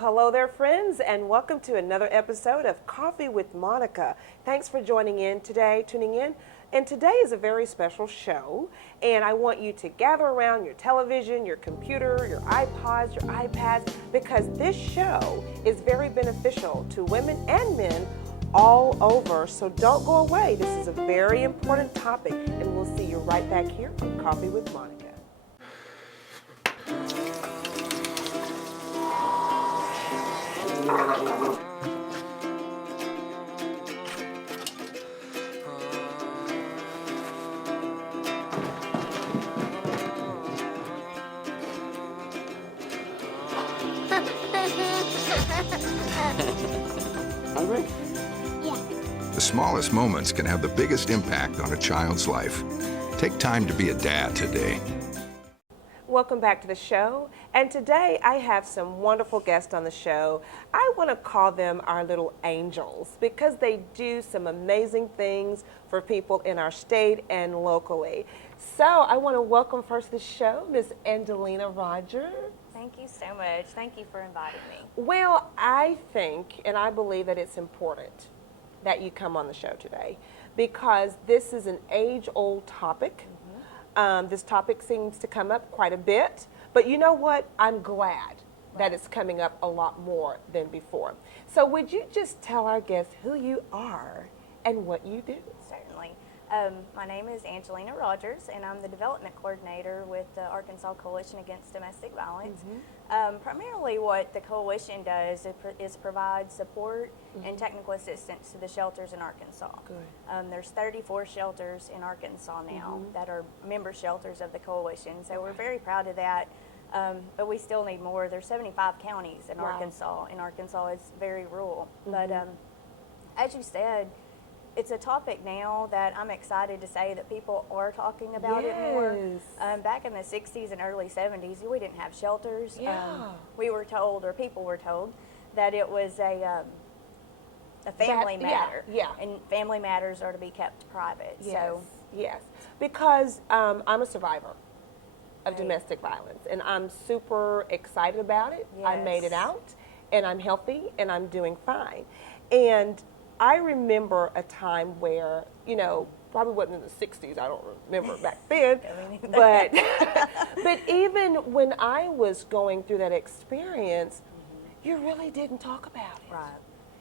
hello there, friends, and welcome to another episode of Coffee with Monica. Thanks for tuning in. And today is a very special show, and I want you to gather around your television, your computer, your iPods, your iPads, because this show is very beneficial to women and men all over. So don't go away. This is a very important topic, and we'll see you right back here on Coffee with Monica. Hungry? The smallest moments can have the biggest impact on a child's life. Take time to be a dad today. Welcome back to the show, and today I have some wonderful guests on the show. I want to call them our little angels because they do some amazing things for people in our state and locally. So I want to welcome first to the show Miss Angelina Rogers. Thank you so much. Thank you for inviting me. Well, I think and I believe that it's important that you come on the show today because this is an age-old topic. This topic seems to come up quite a bit, but you know what? I'm glad that it's coming up a lot more than before. So would you just tell our guests who you are and what you do? Certainly. My name is Angelina Rogers, and I'm the development coordinator with the Arkansas Coalition Against Domestic Violence. Primarily what the coalition does is provide support and technical assistance to the shelters in Arkansas. Good. There's 34 shelters in Arkansas now that are member shelters of the coalition, so we're very proud of that. But we still need more. There's 75 counties in Arkansas, and Arkansas is very rural. But as you said, it's a topic now that I'm excited to say that people are talking about it more. Back in the 60s and early 70s, we didn't have shelters. We were told, or people were told, that it was a family matter. And family matters are to be kept private. Yes, because I'm a survivor of domestic violence, and I'm super excited about it. I made it out, and I'm healthy, and I'm doing fine. And I remember a time where, probably wasn't in the 60s, I don't remember back then, but even when I was going through that experience, you really didn't talk about it. Right.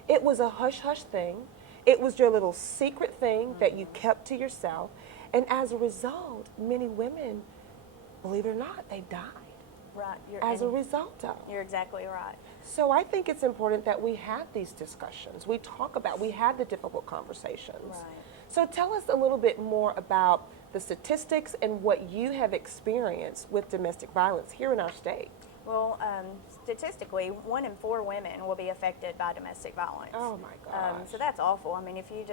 It was a hush-hush thing. It was your little secret thing that you kept to yourself, and as a result, many women, believe it or not, they died. Right. As a result of. You're exactly right. So I think it's important that we have these discussions. We have the difficult conversations. Right. So tell us a little bit more about the statistics and what you have experienced with domestic violence here in our state. Well, statistically, 1 in 4 women will be affected by domestic violence. Oh my gosh. So that's awful. I mean, if you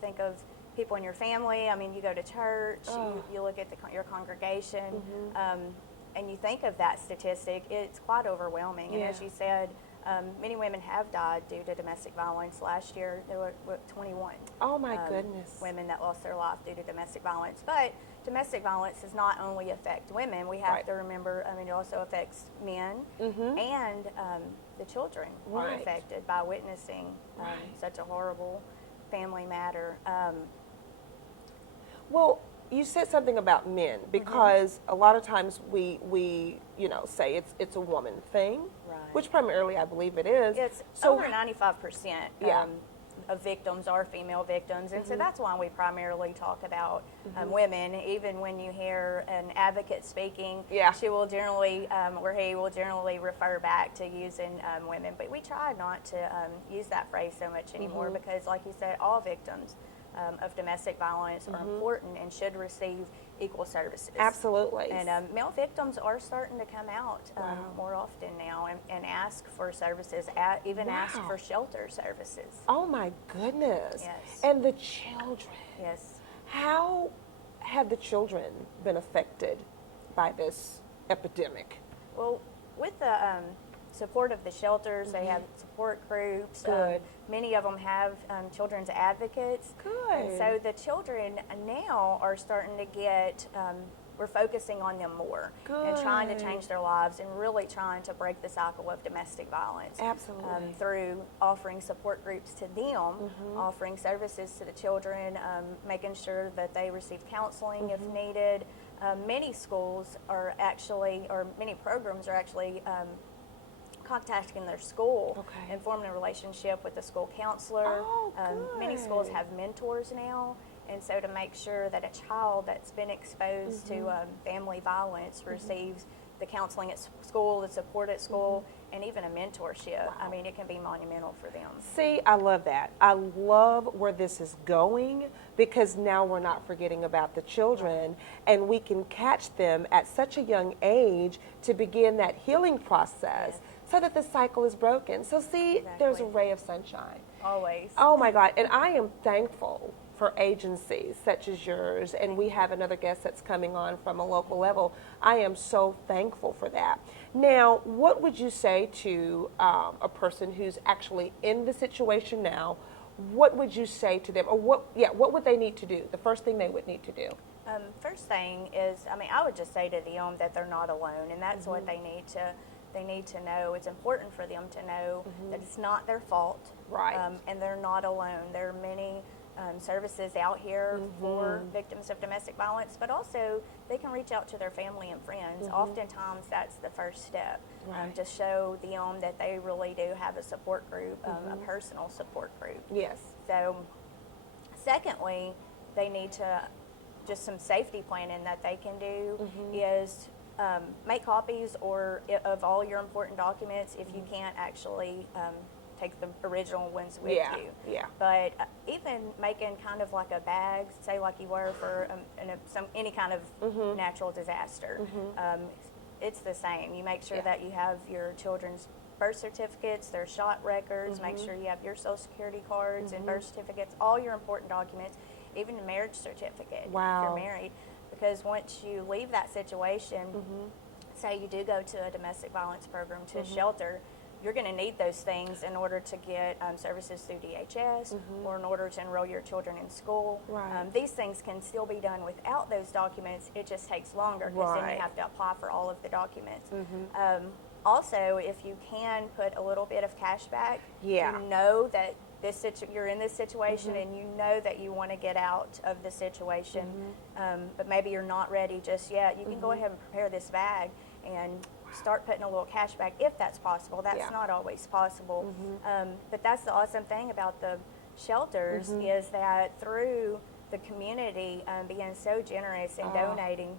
think of people in your family, I mean, you go to church, you look at your congregation, and you think of that statistic, it's quite overwhelming. And as you said, many women have died due to domestic violence. Last year, there were 21 Oh my goodness. women that lost their life due to domestic violence. But domestic violence does not only affect women. We have to remember, I mean, it also affects men and the children are affected by witnessing such a horrible family matter. Well, you said something about men because a lot of times we say it's a woman thing, which primarily I believe it is. It's so over 95% of victims are female victims, and so that's why we primarily talk about women. Even when you hear an advocate speaking, she will generally, or he will generally refer back to using women, but we try not to use that phrase so much anymore because, like you said, all victims of domestic violence are important and should receive equal services. Absolutely. And male victims are starting to come out more often now and ask for services, even ask for shelter services. Oh my goodness. Yes. And the children. Yes. How have the children been affected by this epidemic? Well, with the support of the shelters, they have support groups. Good. Many of them have children's advocates. Good. And so the children now are starting to get we're focusing on them more and trying to change their lives and really trying to break the cycle of domestic violence. Absolutely. Through offering support groups to them, offering services to the children, making sure that they receive counseling if needed. Many schools are actually, or many programs are actually contacting their school and forming a relationship with the school counselor. Many schools have mentors now, and so to make sure that a child that's been exposed to family violence receives the counseling at school, the support at school, and even a mentorship. I mean, it can be monumental for them. See, I love that. I love where this is going, because now we're not forgetting about the children, and we can catch them at such a young age to begin that healing process so that the cycle is broken. So see, there's a ray of sunshine. Always. Oh my God, and I am thankful for agencies such as yours, and we have another guest that's coming on from a local level. I am so thankful for that. Now, what would you say to a person who's actually in the situation now? What would you say to them, or what would they need to do? The first thing they would need to do. First thing is, I mean, I would just say to them that they're not alone, and that's what they need to. They need to know. It's important for them to know that it's not their fault, right? And they're not alone. There are many services out here for victims of domestic violence, but also they can reach out to their family and friends. Oftentimes that's the first step, to show them that they really do have a support group, a personal support group. Yes. So secondly, they need to, just some safety planning that they can do is make copies of all your important documents if you can't actually take the original ones with you. Yeah. But even making kind of like a bag, say like you were for any kind of natural disaster, it's the same. You make sure that you have your children's birth certificates, their shot records, make sure you have your social security cards and birth certificates, all your important documents, even a marriage certificate if you're married. Because once you leave that situation, say you do go to a domestic violence program, to a shelter, you're going to need those things in order to get services through DHS or in order to enroll your children in school. Right. These things can still be done without those documents. It just takes longer because then you have to apply for all of the documents. Also, if you can put a little bit of cash back, you know that you're in this situation and you know that you want to get out of the situation, but maybe you're not ready just yet, you can go ahead and prepare this bag and start putting a little cash back if that's possible. That's not always possible. But that's the awesome thing about the shelters is that through the community being so generous and donating,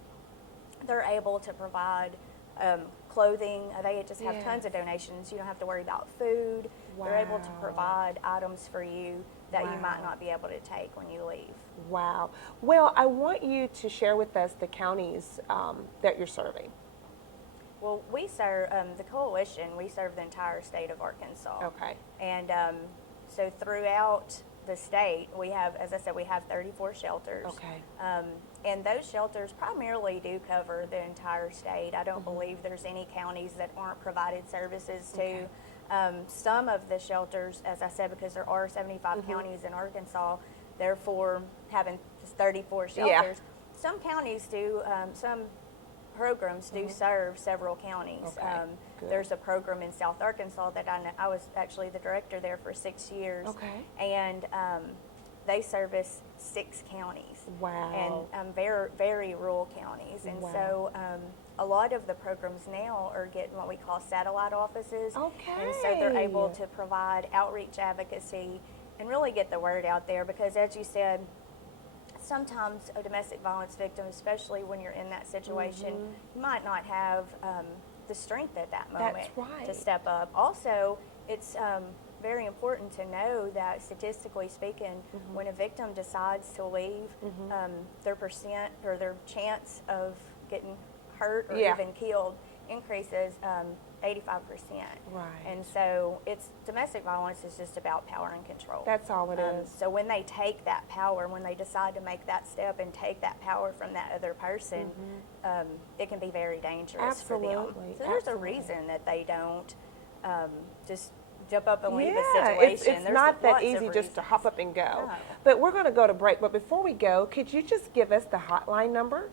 they're able to provide clothing. They just have tons of donations. You don't have to worry about food. They're able to provide items for you that you might not be able to take when you leave. Wow. Well, I want you to share with us the counties that you're serving. Well, we serve, the coalition, we serve the entire state of Arkansas. Okay. And so throughout the state, we have, as I said, we have 34 shelters. Okay. And those shelters primarily do cover the entire state. I don't believe there's any counties that aren't provided services to. Okay. Some of the shelters, as I said, because there are 75 counties in Arkansas, therefore having just 34 shelters, some counties do, some programs do serve several counties. Okay. There's a program in South Arkansas that I know. I was actually the director there for 6 years. Okay. And they service 6 counties. Wow. And very, very rural counties. And so a lot of the programs now are getting what we call satellite offices. Okay. And so they're able to provide outreach advocacy and really get the word out there, because as you said, sometimes a domestic violence victim, especially when you're in that situation, you might not have the strength at that moment to step up. Also, it's very important to know that statistically speaking, when a victim decides to leave, their percent or their chance of getting hurt or even killed increases 85%. Right. And so it's domestic violence is just about power and control. That's all it is. So when they take that power, when they decide to make that step and take that power from that other person, it can be very dangerous for them. So there's a reason that they don't just jump up and leave a situation. It's not that easy just to hop up and go. No. But we're going to go to break. But before we go, could you just give us the hotline number?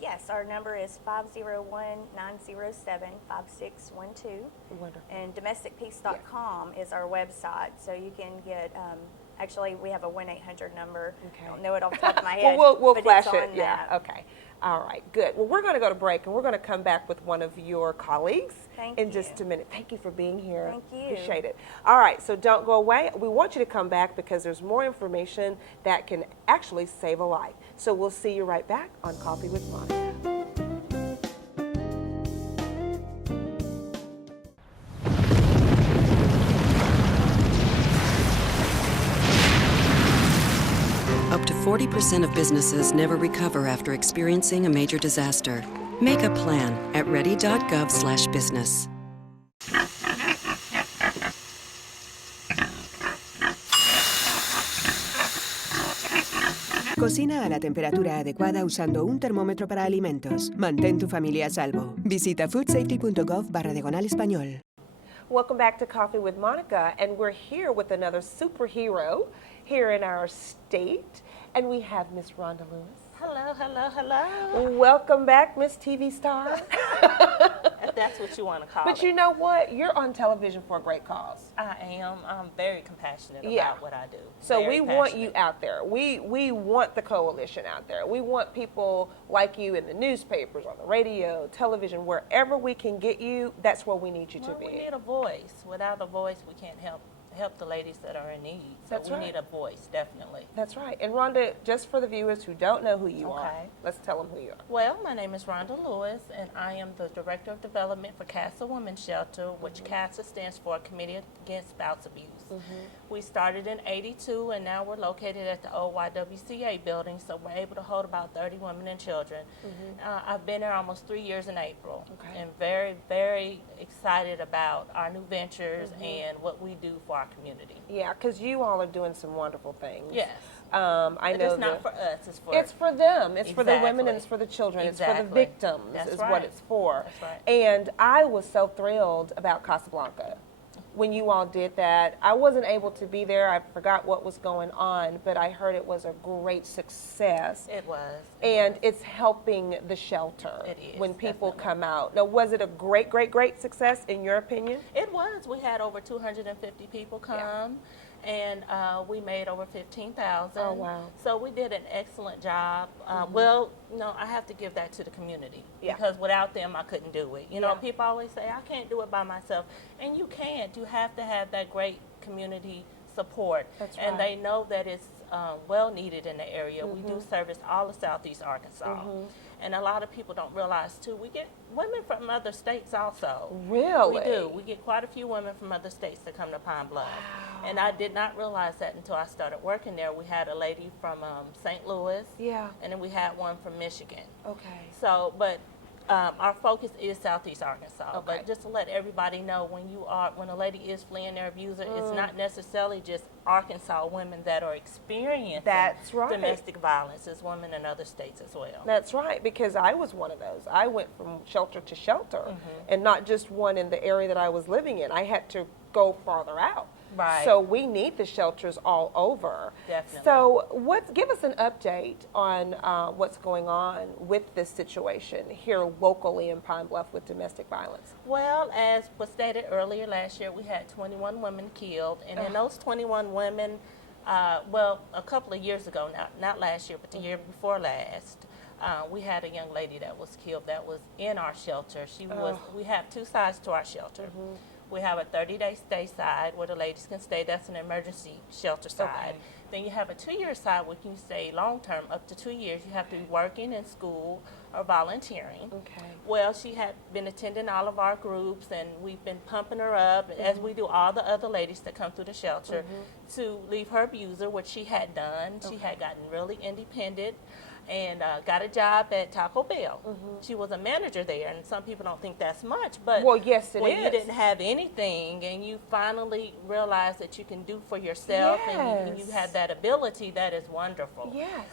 Yes, our number is 501-907-5612. Wonderful. And domesticpeace.com is our website, so you can get, actually, we have a 1-800 number. Okay. I don't know it off the top of my head. Well, we'll but flash it's it. on Yeah. that. Okay. All right. Good. Well, we're going to go to break, and we're going to come back with one of your colleagues Thank in you. just a minute. Thank you for being here. Thank you. Appreciate it. All right. So don't go away. We want you to come back because there's more information that can actually save a life. So we'll see you right back on Coffee with Monica. Up to 40% of businesses never recover after experiencing a major disaster. Make a plan at ready.gov/business. Cocina a la temperatura adecuada usando un termómetro para alimentos. Mantén tu familia a salvo. Visita foodsafety.gov/español. Welcome back to Coffee with Monica, and we're here with another superhero here in our state, and we have Miss Ronda Lewis. Hello, hello, hello. Welcome back, Miss TV star. If that's what you want to call But it. you know what? You're on television for a great cause. I am. I'm very compassionate Yeah. about what I do. So Very we want you passionate. out there. We want the coalition out there. We want people like you in the newspapers, on the radio, television, wherever we can get you. That's where we need you to Well, be. we need a voice. Without a voice, we can't help the ladies that are in need. So That's we right. need a voice, definitely. That's right. And Rhonda, just for the viewers who don't know who you are, Okay. let's tell them who you are. Well, my name is Ronda Lewis, and I am the Director of Development for CASA Women's Shelter, which CASA stands for Committee Against Spouse Abuse. We started in '82, and now we're located at the old YWCA building, so we're able to hold about 30 women and children. I've been there almost 3 years in April, Okay. and very, very excited about our new ventures and what we do for our community. Yeah, because you all are doing some wonderful things. Yes. I But know it's not that for us, it's for it's for them. It's for the women and Exactly. it's for the children. It's for the Exactly. victims That's is what right. it's for. That's right. And I was so thrilled about Casablanca when you all did that. I wasn't able to be there. I forgot what was going on, but I heard it was a great success. It was. And it's helping the shelter It is, when people definitely. come out. Now, was it a great, great, great success in your opinion? It was. We had over 250 people come, and we made over 15,000. Oh, wow. So we did an excellent job. Well, no, I have to give that to the community Yeah. because without them, I couldn't do it. You know, Yeah. people always say I can't do it by myself, and you can't. You have to have that great community support, That's and right. they know that it's well needed in the area. We do service all of Southeast Arkansas. And a lot of people don't realize, too, we get women from other states also. Really? We do. We get quite a few women from other states that come to Pine Bluff. And I did not realize that until I started working there. We had a lady from St. Louis. Yeah. And then we had one from Michigan. Okay. So, but our focus is Southeast Arkansas. Okay. But just to let everybody know, when a lady is fleeing their abuser, it's not necessarily just Arkansas women that are experiencing That's right. domestic violence. It's women in other states as well. That's right, because I was one of those. I went from shelter to shelter, and not just one in the area that I was living in. I had to go farther out. Right. So we need the shelters all over. Definitely. So give us an update on what's going on with this situation here locally in Pine Bluff with domestic violence. Well, as was stated earlier, last year we had 21 women killed, and in those 21 women, well, a couple of years ago, not last year, but the year before last, we had a young lady that was killed that was in our shelter. We have two sides to our shelter. We have a 30-day stay side where the ladies can stay. That's an emergency shelter side. Okay. Then you have a 2-year side where you can stay long-term, up to 2 years. You have to be working in school or volunteering. Okay. Well, she had been attending all of our groups, and we've been pumping her up, as we do all the other ladies that come through the shelter, to leave her abuser, which she had done. She had gotten really independent and got a job at Taco Bell. She was a manager there, and some people don't think that's much, but Well, yes, it when you is. didn't have anything and you finally realize that you can do for yourself and you Yes. have that ability, that is wonderful. Yes.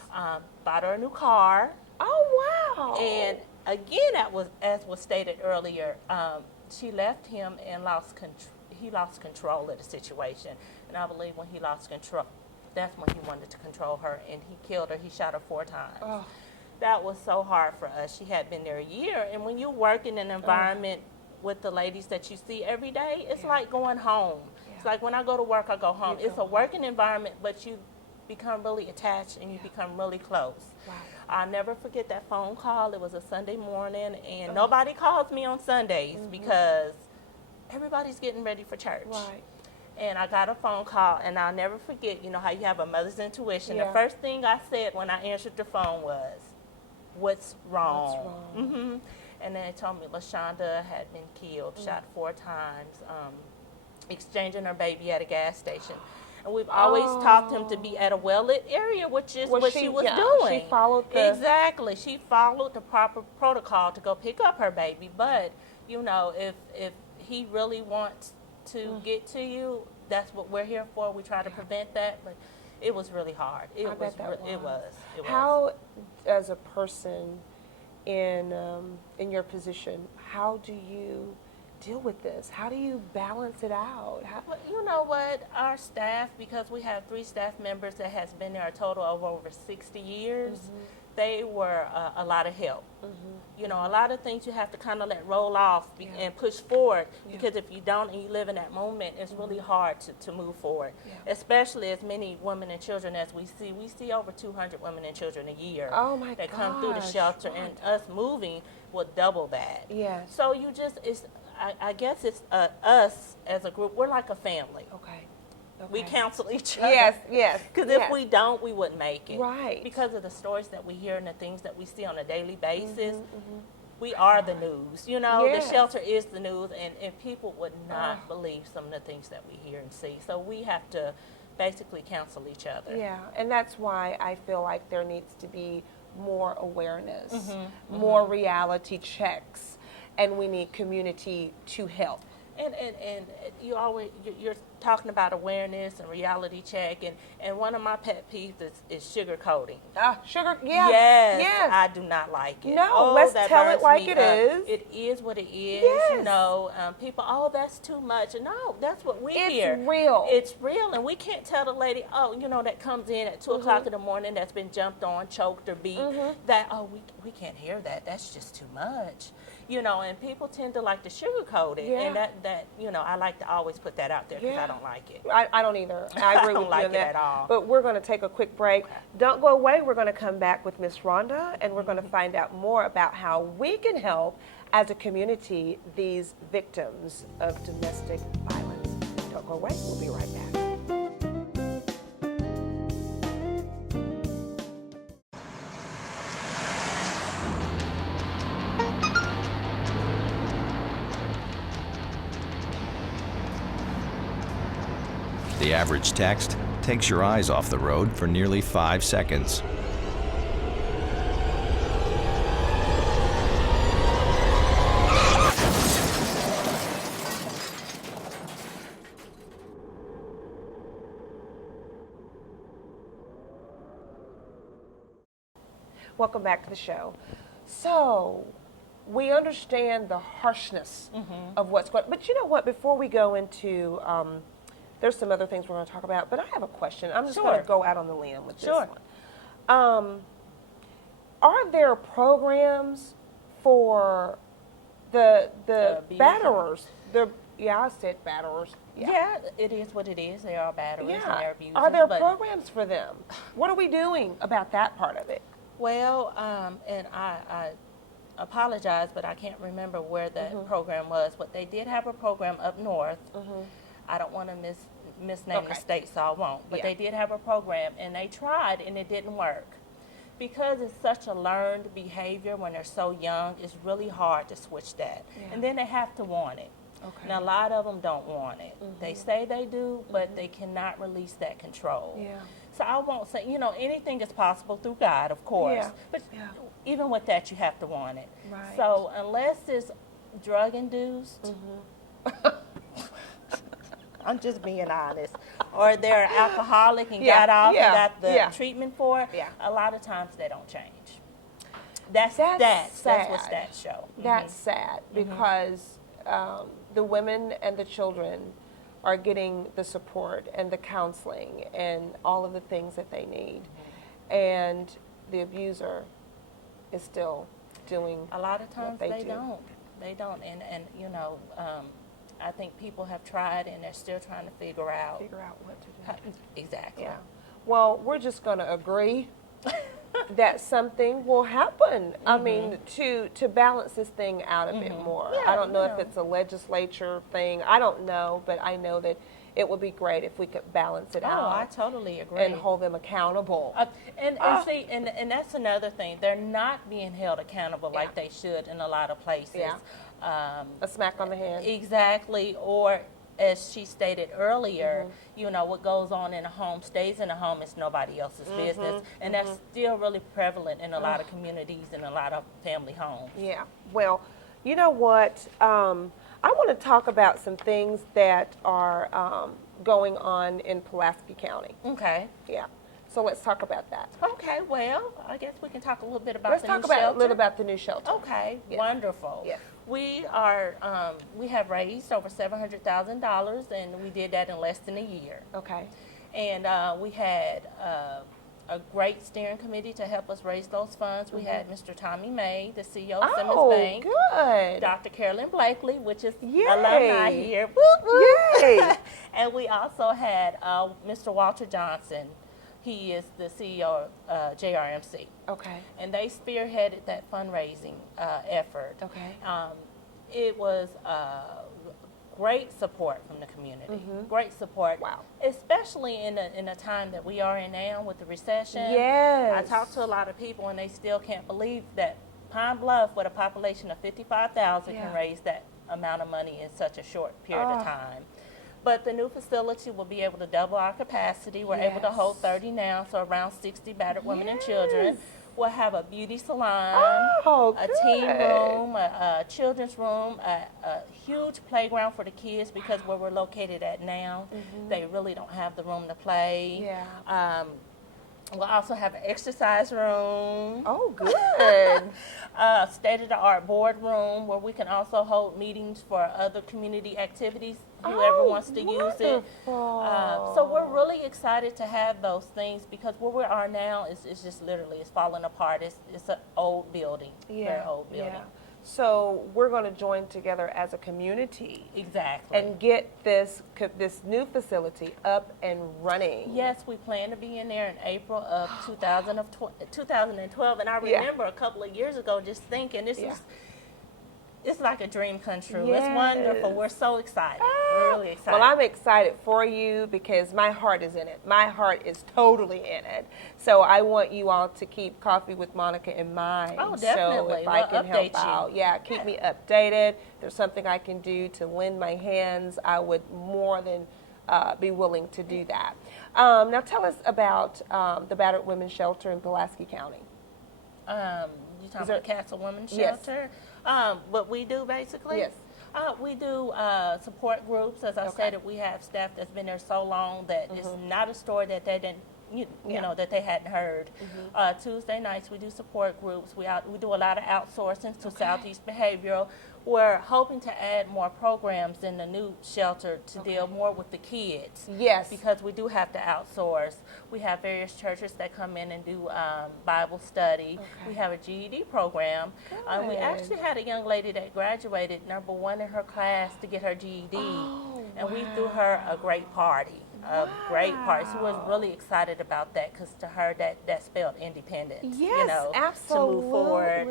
Bought her a new car. Oh, wow. And again, as was stated earlier, she left him and he lost control of the situation. And I believe when he lost control, that's when he wanted to control her, and he killed her. He shot her 4 times. Oh. that was so hard for us. She had been there a year, and when you work in an environment with the ladies that you see every day, it's like going home. It's like when I go to work, I go home. It's a working environment, but you become really attached and you become really close. Wow. I'll never forget that phone call. It was a Sunday morning, and nobody calls me on Sundays because everybody's getting ready for church. Right. And I got a phone call, and I'll never forget, you know, how you have a mother's intuition. Yeah. The first thing I said when I answered the phone was, "What's wrong?" What's wrong? And then they told me LaShonda had been killed, shot 4 times, exchanging her baby at a gas station. And we've always taught them to be at a well-lit area, which is what she was doing. She followed the... Exactly. She followed the proper protocol to go pick up her baby. But, you know, if he really wants to get to you, that's what we're here for. We try to prevent that. But it was really hard. It was. How, as a person in your position, how do you deal with this? How do you balance it out? Well, you know what? Our staff, because we have 3 staff members that has been there a total of over 60 years, they were a lot of help. You know, a lot of things you have to kind of let roll off and push forward, because if you don't and you live in that moment, it's really hard to move forward, especially as many women and children as we see. We see over 200 women and children a year that come through the shelter, and us moving will double that. Yes. So you just, I guess it's us as a group, we're like a family. Okay. We counsel each other. Yes. Because if we don't, we wouldn't make it. Right. Because of the stories that we hear and the things that we see on a daily basis, we are the news. You know, Yes. the shelter is the news, and people would not believe some of the things that we hear and see. So we have to basically counsel each other. Yeah, and that's why I feel like there needs to be more awareness, more reality checks, and we need community to help. And you're talking about awareness and reality check, and one of my pet peeves is sugarcoating. Sugar, Yes, I do not like it. No, let's that tell it burns like me it up. is. It is what it is. Yes. You know, people, that's too much. No, that's what we hear. It's real. It's real, and we can't tell the lady, you know, that comes in at 2 o'clock in the morning, that's been jumped on, choked, or beat, that, we can't hear that. That's just too much. You know, and people tend to like to sugarcoat it, and that you know, I like to always put that out there because I don't like it. I don't either. I agree with you like on it that. at all. But we're going to take a quick break. Don't go away. We're going to come back with Miss Ronda, and we're going to find out more about how we can help as a community these victims of domestic violence. Don't go away. We'll be right back. The average text takes your eyes off the road for nearly 5 seconds. Welcome back to the show. So, we understand the harshness of what's going on. But you know what? Before we go into, there's some other things we're going to talk about, but I have a question. I'm just going to go out on the limb with this one. Are there programs for the batterers? I said batterers. Yeah, it is what it is. They are batterers and they're abusers. Are there programs for them? What are we doing about that part of it? Well, and I apologize, but I can't remember where that program was, but they did have a program up north. I don't want to misname the state, so I won't. But they did have a program, and they tried, and it didn't work. Because it's such a learned behavior when they're so young, it's really hard to switch that. And then they have to want it. And a lot of them don't want it. They say they do, but they cannot release that control. So I won't say, you know, anything is possible through God, of course. But even with that, you have to want it. So unless it's drug-induced, I'm just being honest, or they're alcoholic and got off and got the treatment for it, a lot of times they don't change. That's what stats show. That's sad because the women and the children are getting the support and the counseling and all of the things that they need. And the abuser is still doing. A lot of times they they do. don't. They don't. And you know, I think people have tried and they're still trying to figure out what to do. Exactly. Yeah. Well, we're just going to agree that something will happen. I mean, to balance this thing out a bit more. Yeah, I don't know you if know. it's a legislature thing. I don't know, but I know that it would be great if we could balance it Oh, out. I totally agree. And hold them accountable. And see, and that's another thing. They're not being held accountable like they should in a lot of places. Yeah. A smack on the hand. Exactly. Or as she stated earlier, you know, what goes on in a home stays in a home. It's nobody else's business. And that's still really prevalent in a lot of communities and a lot of family homes. Yeah. Well, you know what? I want to talk about some things that are going on in Pulaski County. Okay. Yeah. So let's talk about that. Okay, well, I guess we can talk a little bit about Let's the talk new about shelter. a little about the new shelter. Okay, Yes. wonderful. Yes. We are, we have raised over $700,000, and we did that in less than a year. Okay. And we had a great steering committee to help us raise those funds. We had Mr. Tommy May, the CEO of Simmons Oh, Bank. good. Dr. Carolyn Blakely, which is Yay. alumni here. Woo, woo. Yay. And we also had Mr. Walter Johnson. He is the CEO of JRMC. Okay. And they spearheaded that fundraising effort. Okay. It was great support from the community. Great support. Wow. Especially in a time that we are in now with the recession. Yes. I talk to a lot of people and they still can't believe that Pine Bluff, with a population of 55,000, Yeah. can raise that amount of money in such a short period of time. But the new facility will be able to double our capacity. We're able to hold 30 now, so around 60 battered women and children. We'll have a beauty salon, a teen room, a children's room, a huge playground for the kids, because where we're located at now, they really don't have the room to play. Yeah. We'll also have an exercise room. Oh, good. State-of-the-art boardroom where we can also hold meetings for other community activities, whoever wants to use it. So we're really excited to have those things, because where we are now is just literally, it's falling apart. It's an old building, very old building. Yeah. So we're going to join together as a community Exactly. and get this new facility up and running. Yes, we plan to be in there in April of 2012. And I remember a couple of years ago just thinking, it's like a dream come true. Yes. It's wonderful. We're so excited. We're really excited. Well, I'm excited for you because my heart is in it. My heart is totally in it. So I want you all to keep Coffee with Monica in mind. Oh, definitely. So if I We'll can help update you. out, keep me updated. If there's something I can do to lend my hands, I would more than be willing to do that. Now tell us about the battered women's shelter in Pulaski County. You talking about CASA Women's Yes. Shelter? What we do basically? Yes. We do support groups. As I stated, we have staff that's been there so long that it's not a story that they didn't, you know, that they hadn't heard. Tuesday nights we do support groups. We do a lot of outsourcing to Southeast Behavioral. We're hoping to add more programs in the new shelter to deal more with the kids. Yes. Because we do have to outsource. We have various churches that come in and do Bible study. We have a GED program. We actually had a young lady that graduated #1 in her class to get her GED. And we threw her a great party. Great party. She was really excited about that, because to her that spelled independence. Yes, you know, absolutely. To move forward.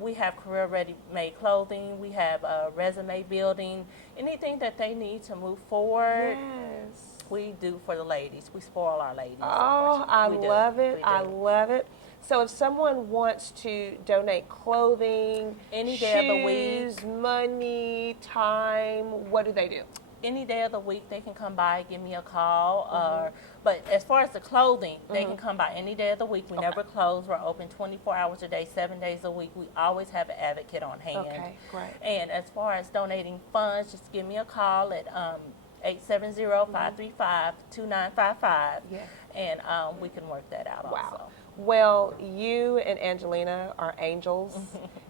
We have career ready-made clothing. We have resume building. Anything that they need to move forward. Yes. We do for the ladies. We spoil our ladies. Oh, I love it. I love it. So if someone wants to donate clothing, Any day of the week. shoes, money, time, what do they do? Any day of the week they can come by, give me a call. But as far as the clothing, they can come by any day of the week. We never close. We're open 24 hours a day, 7 days a week. We always have an advocate on hand. Okay, great. And as far as donating funds, just give me a call at 870-535-2955. Yes. And we can work that out also. Well, you and Angelina are angels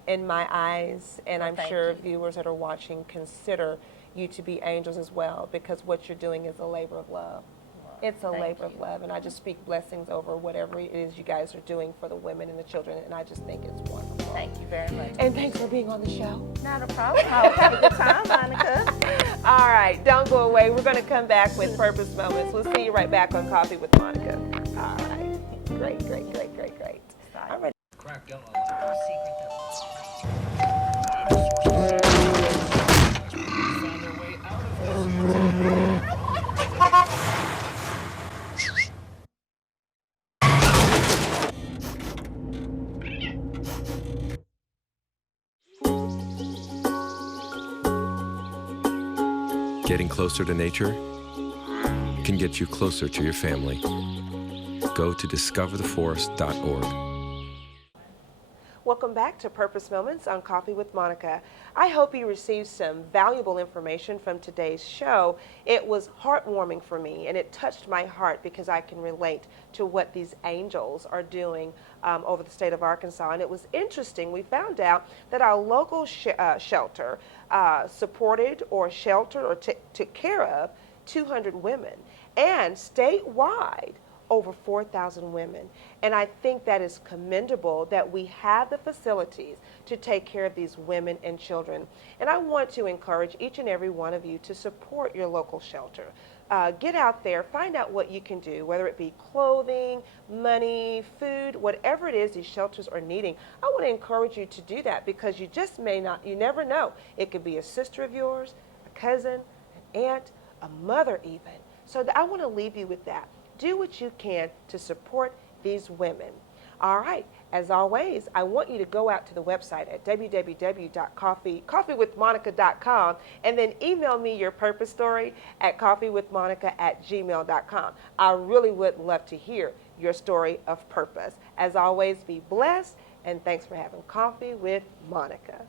in my eyes, and I'm thank sure you. viewers that are watching consider you to be angels as well, because what you're doing is a labor of love. It's a Thank labor you. of love, and I just speak blessings over whatever it is you guys are doing for the women and the children, and I just think it's wonderful. Thank you very much. And thanks for being on the show. Not a problem. I always have a good time, Monica. All right, don't go away. We're going to come back with Purpose Moments. We'll see you right back on Coffee with Monica. All right. Great, great, great, great, great. I'm ready. Getting closer to nature can get you closer to your family. Go to discovertheforest.org. Welcome back to Purpose Moments on Coffee with Monica. I hope you received some valuable information from today's show. It was heartwarming for me, and it touched my heart because I can relate to what these angels are doing over the state of Arkansas. And it was interesting. We found out that our local shelter supported or sheltered or took care of 200 women, and statewide, over 4,000 women. And I think that is commendable that we have the facilities to take care of these women and children. And I want to encourage each and every one of you to support your local shelter. Get out there, find out what you can do, whether it be clothing, money, food, whatever it is these shelters are needing. I want to encourage you to do that because you just may not, you never know. It could be a sister of yours, a cousin, an aunt, a mother even. So I want to leave you with that. Do what you can to support these women. All right, as always, I want you to go out to the website at www.coffeewithmonica.com and then email me your purpose story at coffeewithmonica@gmail.com. I really would love to hear your story of purpose. As always, be blessed, and thanks for having Coffee with Monica.